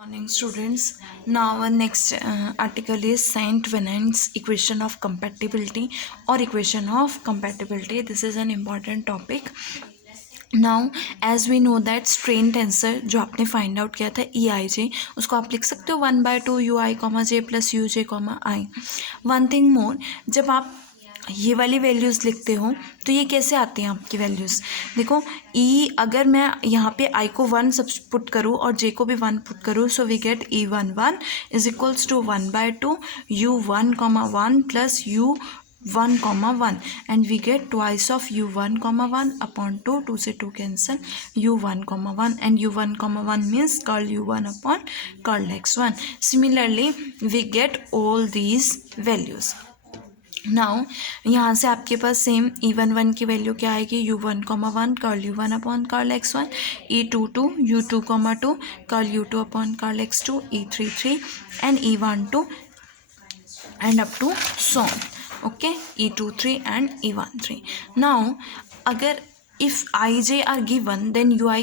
Morning students. Now our next article is Saint-Venant's equation of compatibility or equation of compatibility. This is an important topic. Now as we know that strain tensor जो आपने find out किया था ई आई जे, उसको आप लिख सकते हो 1/2 you I comma J plus you J comma I. One thing more, जब आप ये वाली वैल्यूज़ लिखते हो तो ये कैसे आती हैं आपकी वैल्यूज़. देखो ई, अगर मैं यहाँ पे आई को 1 सब पुट करूँ और जे को भी 1 पुट करूँ, so we get E11 is equals to 1/2 U1, 1 + U1, 1 and we get twice of U1, 1 upon 2. 2 से 2 cancel, U1, 1 and U1, 1 means curl U1 upon curl X1. Similarly we get all these values. Now यहाँ से आपके पास same E11 की value क्या आएगी, U1, 1 curl U1 upon curl X1, E22 U2, 2 curl U2 upon curl X2, E33 and E12 and up to so on. Okay, E23 and E13. Now अगर if ij are given then ui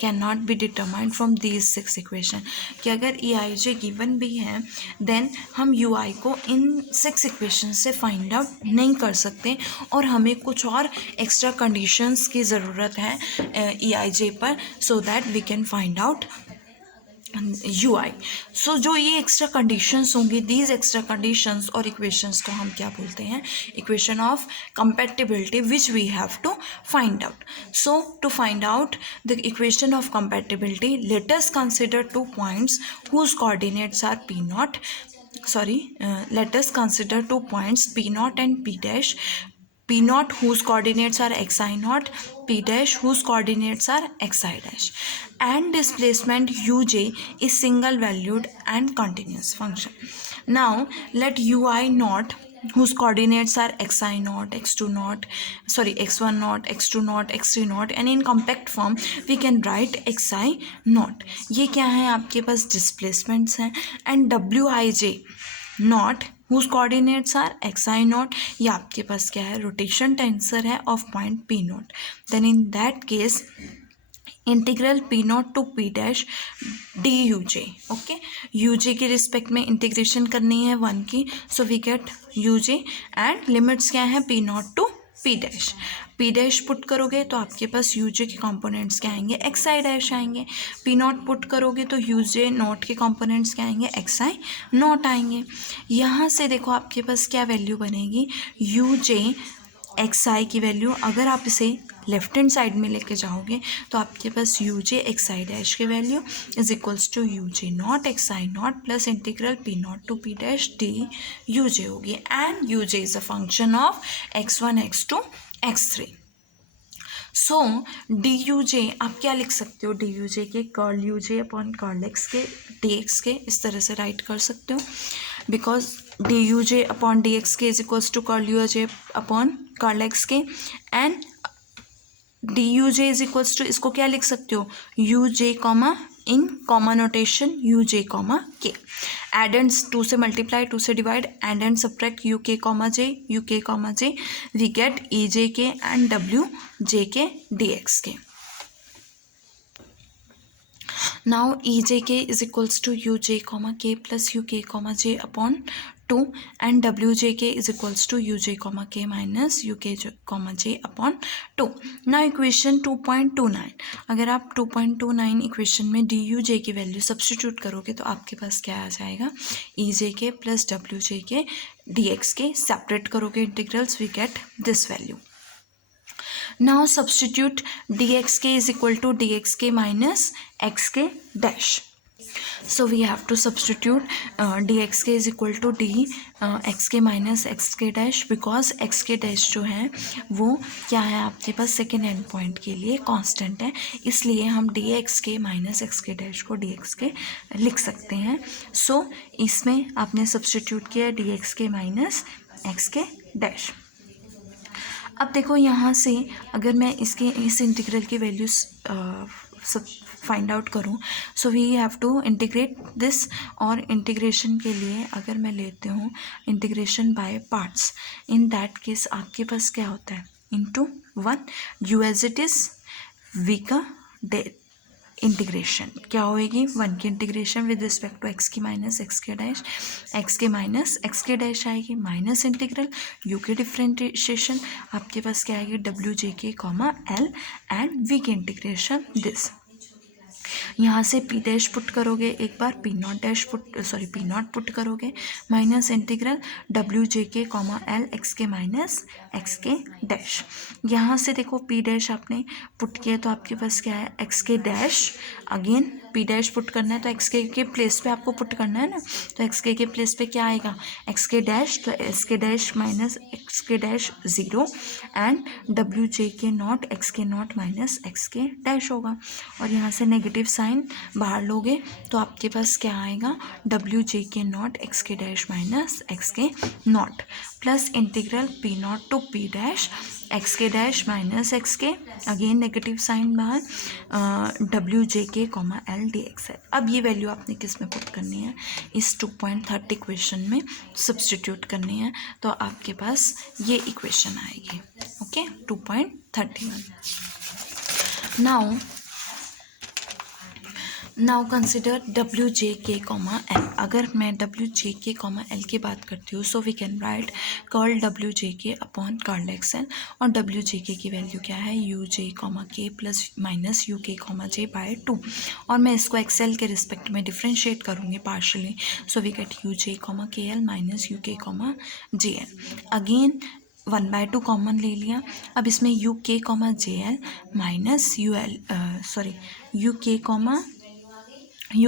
cannot be determined from these 6 equation. कि अगर eij given भी है then हम ui को इन 6 equation से find out नहीं कर सकते और हमें कुछ और एक्स्ट्रा कंडीशंस की ज़रूरत है eij पर, so that we can find out ui. So जो ये एक्स्ट्रा कंडीशंस होंगी, दीज एक्स्ट्रा कंडीशंस और इक्वेशंस को हम क्या बोलते हैं, equation of compatibility which we have to find out. So to find out the equation of compatibility, let us consider 2 points whose coordinates are p0. Let us consider 2 points p0 and p dash. P0 whose coordinates are xi0, p dash whose coordinates are xi dash, and displacement uj is single valued and continuous function. Now let ui naught whose coordinates are xi0, x1 x2 x3 and in compact form we can write xi0. ये क्या है, आपके पास displacements हैं. And wij not whose coordinates are xi0, ये आपके पास क्या है, रोटेशन टेंसर है of point p0. Then in that case integral p0 to p dash D U J. Okay, U J के रिस्पेक्ट में इंटीग्रेशन करनी है 1 की, so we get U J and limits क्या है, p0 to p dash. p dash put करोगे तो आपके पास यूजे के कंपोनेंट्स क्या आएंगे, xi डैश आएंगे. p0 पुट करोगे तो यूजे नॉट के कंपोनेंट्स क्या आएंगे, xi नॉट आएंगे. यहाँ से देखो आपके पास क्या वैल्यू बनेगी, यूजे xi की वैल्यू, अगर आप इसे लेफ्ट हैंड साइड में लेके जाओगे तो आपके पास यूजे xi डैश की value is equals to U J not xi not plus integral p0 to p dash D U J होगी. And U J is a function of x1 x2 x3. So D U J आप क्या लिख सकते हो, D U J के curl U J upon curl X K D X K इस तरह से राइट कर सकते हो, because D U J upon D X K is equals to curl U J upon curl X K. And D U J is equals to, इसको क्या लिख सकते हो, U J comma in comma notation U J comma K. Addends 2 से multiply 2 से divide, and and subtract U के comma J, we get E J K and W J K D X K. Now E J K is equals to U J comma k plus you के comma J upon 2 and wjk is equals to uj comma k minus uk comma j upon 2. now equation 2.29, अगर आप 2.29 equation में duj की value substitute करोगे तो आपके पास क्या आ जाएगा, ej प्लस wjk dx के सेपरेट करोगे integrals, we get this value. now substitute dxk is equal to dxk minus xk dash. so we have to substitute dxk is equal to xk minus xk dash, because xk dash जो है वो क्या है आपके पास, second and point के लिए constant है, इसलिए हम dxk minus xk dash को dxk लिख सकते हैं. सो इसमें आपने सब्सटीट्यूट किया dxk minus xk dash. अब देखो यहाँ से अगर मैं इस इंटीग्रल की वैल्यूज सब फाइंड आउट करूँ, so we have to integrate this. और इंटीग्रेशन के लिए अगर मैं लेती हूँ integration by parts, in that case आपके पास क्या होता है, into 1 u as it is, we का इंटीग्रेशन क्या होएगी, 1 की integration with respect to x की माइनस एक्स के डैश, एक्स के माइनस एक्स के डैश आएगी, माइनस इंटीग्रल यू के डिफ्रेंशिएशन आपके पास क्या आएगी, डब्ल्यू जे के कॉमा एल एंड वी की इंटीग्रेशन दिस। यहाँ से पी डैश पुट करोगे, एक बार P not dash P not put करोगे, माइनस इंटीग्रल डब्ल्यू जे के कॉमा एल एक्स के माइनस एक्स के डैश। यहाँ से देखो पी डैश आपने पुट किया तो आपके पास क्या है, एक्स के dash, again P dash put करना है तो एक्स के प्लेस पे आपको पुट करना है ना, तो एक्स के प्लेस पे क्या आएगा, एक्स के डैश, तो एक्स के डैश माइनस एक्स के dash 0 and W J k naught x k not minus x के डैश होगा। और यहाँ से नेगेटिव साइन बाहर लोगे तो आपके पास क्या आएगा, डब्ल्यू जे के नॉट एक्स के dash minus x k naught plus integral p naught to p dash x के dash minus x k, again negative sign बाहर, डब्ल्यू जे के कॉमा एल डी एक्स है। अब ये वैल्यू आपने किस में पुट करनी है, इस 2.30 इक्वेशन में सब्सटीट्यूट करनी है, तो आपके पास ये इक्वेशन आएगी। Okay 2.31। Now consider W J के कॉमा एल। अगर मैं डब्ल्यू जे के कॉमा एल की बात करती हूँ, so we can write curl डब्ल्यू जे k upon curl x l, और डब्ल्यू जे के की वैल्यू क्या है, you J comma k plus minus u के कॉमा जे बाय 2, और मैं इसको एक्स एल के रिस्पेक्ट में डिफ्रेंशिएट करूँगी partially, so we get u J comma के एल माइनस यू के कॉमा जे एल। अगेन 1/2 कॉमन ले लिया, अब इसमें यू के comma J L minus U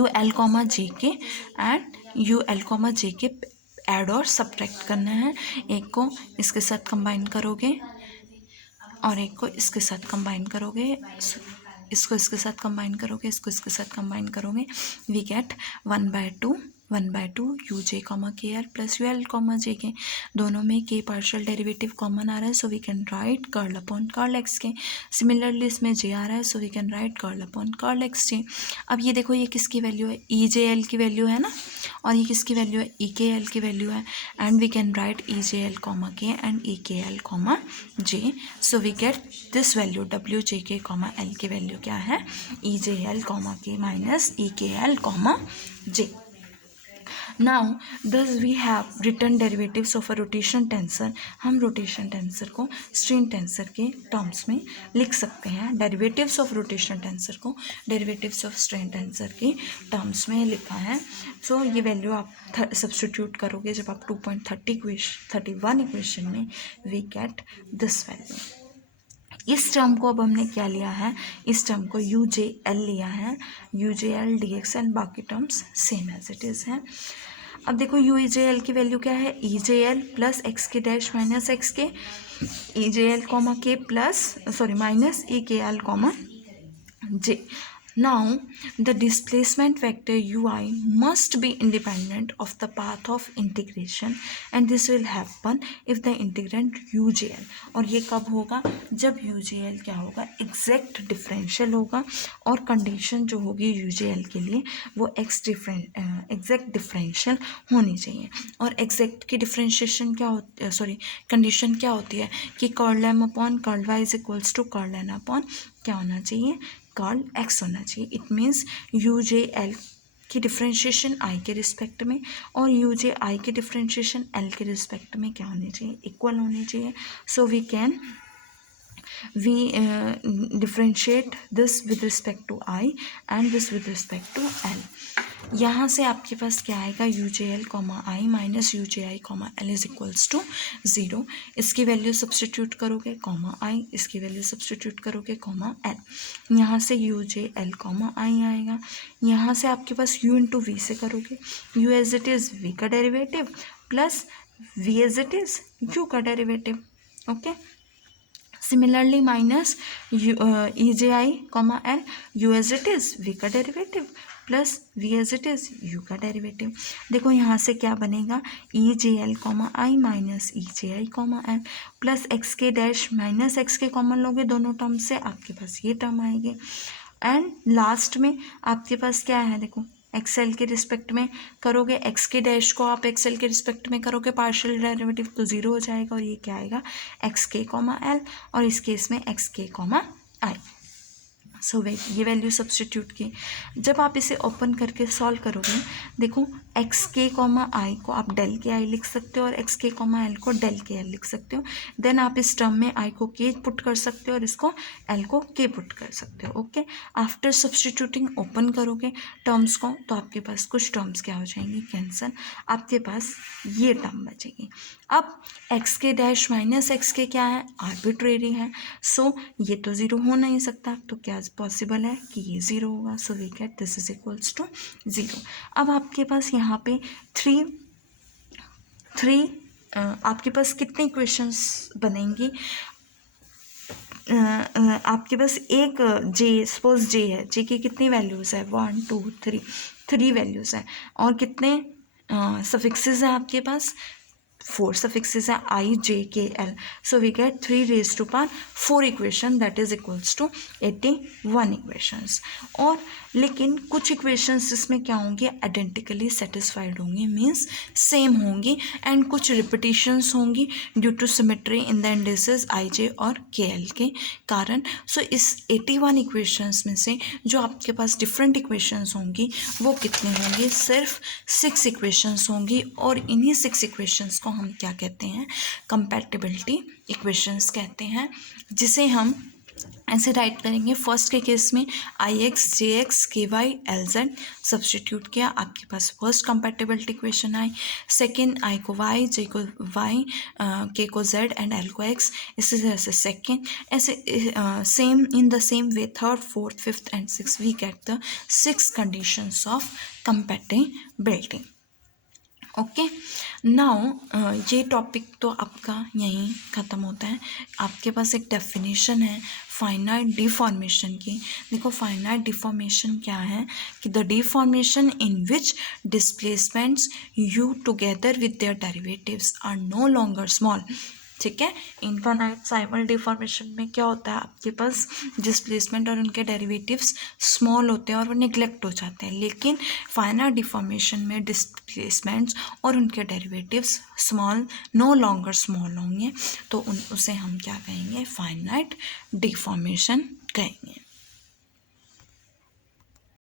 L comma J K and U L comma J K add और subtract करना है। एक को इसके साथ कंबाइन करोगे और एक को इसके साथ कंबाइन करोगे, इसको इसके साथ कंबाइन करोगे, इसको इसके साथ कंबाइन करोगे, we get 1/2 U J comma के L plus U L comma J K, दोनों में के पार्शियल डेरिवेटिव कॉमन आ रहा है, so we can write curl upon curl X K. Similarly इसमें जे आ रहा है, so we can write curl upon curl X J. अब ये देखो ये किसकी वैल्यू है, ई जे एल की वैल्यू है ना, और ये किसकी वैल्यू है, ई के एल की वैल्यू है, and we can write e J L comma k and e के L comma j, so we get this value डब्ल्यू जे के कॉमा एल की वैल्यू क्या है, ई जे एल कॉमा के माइनस ई के L comma J. Now thus we have written derivatives of a rotation tensor। हम rotation tensor को स्ट्रेन टेंसर के टर्म्स में लिख सकते हैं, डेरिवेटिव्स ऑफ रोटेशन टेंसर को डेरिवेटिव्स ऑफ स्ट्रेन टेंसर के टर्म्स में लिखा है। सो ये वैल्यू आप सब्सटीट्यूट करोगे जब आप 2.31 इक्वेशन में, वी गेट दिस वैल्यू। इस टर्म को अब हमने क्या लिया है, इस टर्म को यू जे एल लिया है, you J L D X and बाकी terms same as it is है। अब देखो यू जे एल की वैल्यू क्या है, ई जे एल प्लस एक्स के dash minus x K, E J L comma के माइनस ई के L comma J. Now the displacement vector ui must be independent of the path of integration and this will happen if the integrand ujl, और ये कब होगा, जब ujl क्या होगा, exact differential होगा, और कंडीशन जो होगी ujl के लिए वो एग्जैक्ट डिफरेंशियल होनी चाहिए। और एग्जैक्ट की डिफरेंशिएशन क्या होती कंडीशन क्या होती है कि curl m upon curl y is equals to curl n upon क्या होना चाहिए, कर्ल एक्स होना चाहिए। It means u J L की डिफ्रेंशिएशन आई के रिस्पेक्ट में और यू जे आई की डिफ्रेंशिएशन एल के रिस्पेक्ट में क्या होनी चाहिए, इक्वल होनी चाहिए। So we differentiate this with respect to i and this with respect to l. यहाँ से आपके पास क्या आएगा, u J L comma I minus u j I comma l is equals to 0। इसकी वैल्यू सब्सटीट्यूट करोगे कॉमा आई, इसकी value substitute करोगे कॉमा एल। यहाँ से u J L comma i आएगा, यहाँ से आपके पास यू इंटू वी से करोगे, U as it is we का derivative plus V as it is U का derivative. Okay, similarly minus E J I comma L, U as it is we का derivative plus V as it is U का derivative. देखो यहाँ से क्या बनेगा, E J L comma आई minus E J आई comma L plus X के dash minus x K common लोगे दोनों टर्म से, आपके पास ये टर्म आएगी। एंड लास्ट में आपके पास क्या है, देखो एक्सएल के रिस्पेक्ट में करोगे, एक्स के डैश को आप एक्सएल के रिस्पेक्ट में करोगे पार्शियल डेरिवेटिव तो 0 हो जाएगा, और ये क्या आएगा, एक्स के कॉमा एल, और इस केस में एक्स के कॉमा आई। सो ये वैल्यू सब्सटीट्यूट की। जब आप इसे ओपन करके सॉल्व करोगे, देखो एक्स के कॉमा आई को आप डेल के आई लिख सकते हो और एक्स के कॉमा एल को डेल के एल लिख सकते हो। देन आप इस टर्म में आई को के पुट कर सकते हो और इसको एल को के पुट कर सकते हो। ओके, आफ्टर सब्सटीट्यूटिंग ओपन करोगे टर्म्स को तो आपके पास कुछ टर्म्स क्या हो जाएंगी, कैंसल। आपके पास ये टर्म बचेगी। अब एक्स के डैश माइनस एक्स के क्या है, आर्बिट्रेरी है। सो ये तो ज़ीरो हो नहीं सकता, तो क्या पॉसिबल है कि ये ज़ीरो होगा। So we get this is equals to zero. अब आपके पास यहाँ पे थ्री आपके पास कितने इक्वेशंस बनेंगी, आपके पास एक जे, सपोज जे है, जे की कितनी वैल्यूज़ है, 1 2 3, 3 वैल्यूज़ है। और कितने सफिक्सेस हैं आपके पास, 4 सफिक्सेस हैं, I J K L. So we get 3 raise to power 4 equation, that is equals to 81 equations. और लेकिन कुछ इक्वेशंस इसमें क्या होंगे, आइडेंटिकली सेटिस्फाइड होंगी, मीन्स सेम होंगी, एंड कुछ रिपीटिशंस होंगी due to symmetry in the indices I J और के एल के कारण। सो इस 81 इक्वेशंस में से जो आपके पास डिफरेंट इक्वेशंस होंगी वो कितनी होंगी, सिर्फ 6 इक्वेशंस होंगी। और इन्हीं 6 इक्वेशंस को हम क्या कहते हैं, कंपैटिबिलिटी इक्वेशंस कहते हैं, जिसे हम ऐसे राइट करेंगे। फर्स्ट के केस में I X J X K Y L Z substitute किया, आपके पास फर्स्ट कंपैटिबिलिटी इक्वेशन आई। सेकेंड आई को वाई, जे को वाई, के को जेड एंड एल को एक्स, इसी तरह से सेकेंड। ऐसे same in the same way third fourth fifth and six we get the 6 conditions of compatibility. Okay, now ये टॉपिक तो आपका यहीं ख़त्म होता है। आपके पास एक डेफिनेशन है फाइनाइट डिफॉर्मेशन की। देखो फाइनाइट डिफॉर्मेशन क्या है कि the deformation in which displacements u together with their derivatives are no longer small. ठीक है, इनफाइनाइट साइमल डिफॉर्मेशन में क्या होता है, आपके पास डिस्प्लेसमेंट और उनके डेरिवेटिव्स स्मॉल होते हैं और वो निगलेक्ट हो जाते हैं। लेकिन फाइनाइट डिफॉर्मेशन में डिस्प्लेसमेंट्स और उनके derivatives small, no longer small होंगे, तो उसे हम क्या कहेंगे, फाइनाइट डिफॉर्मेशन कहेंगे।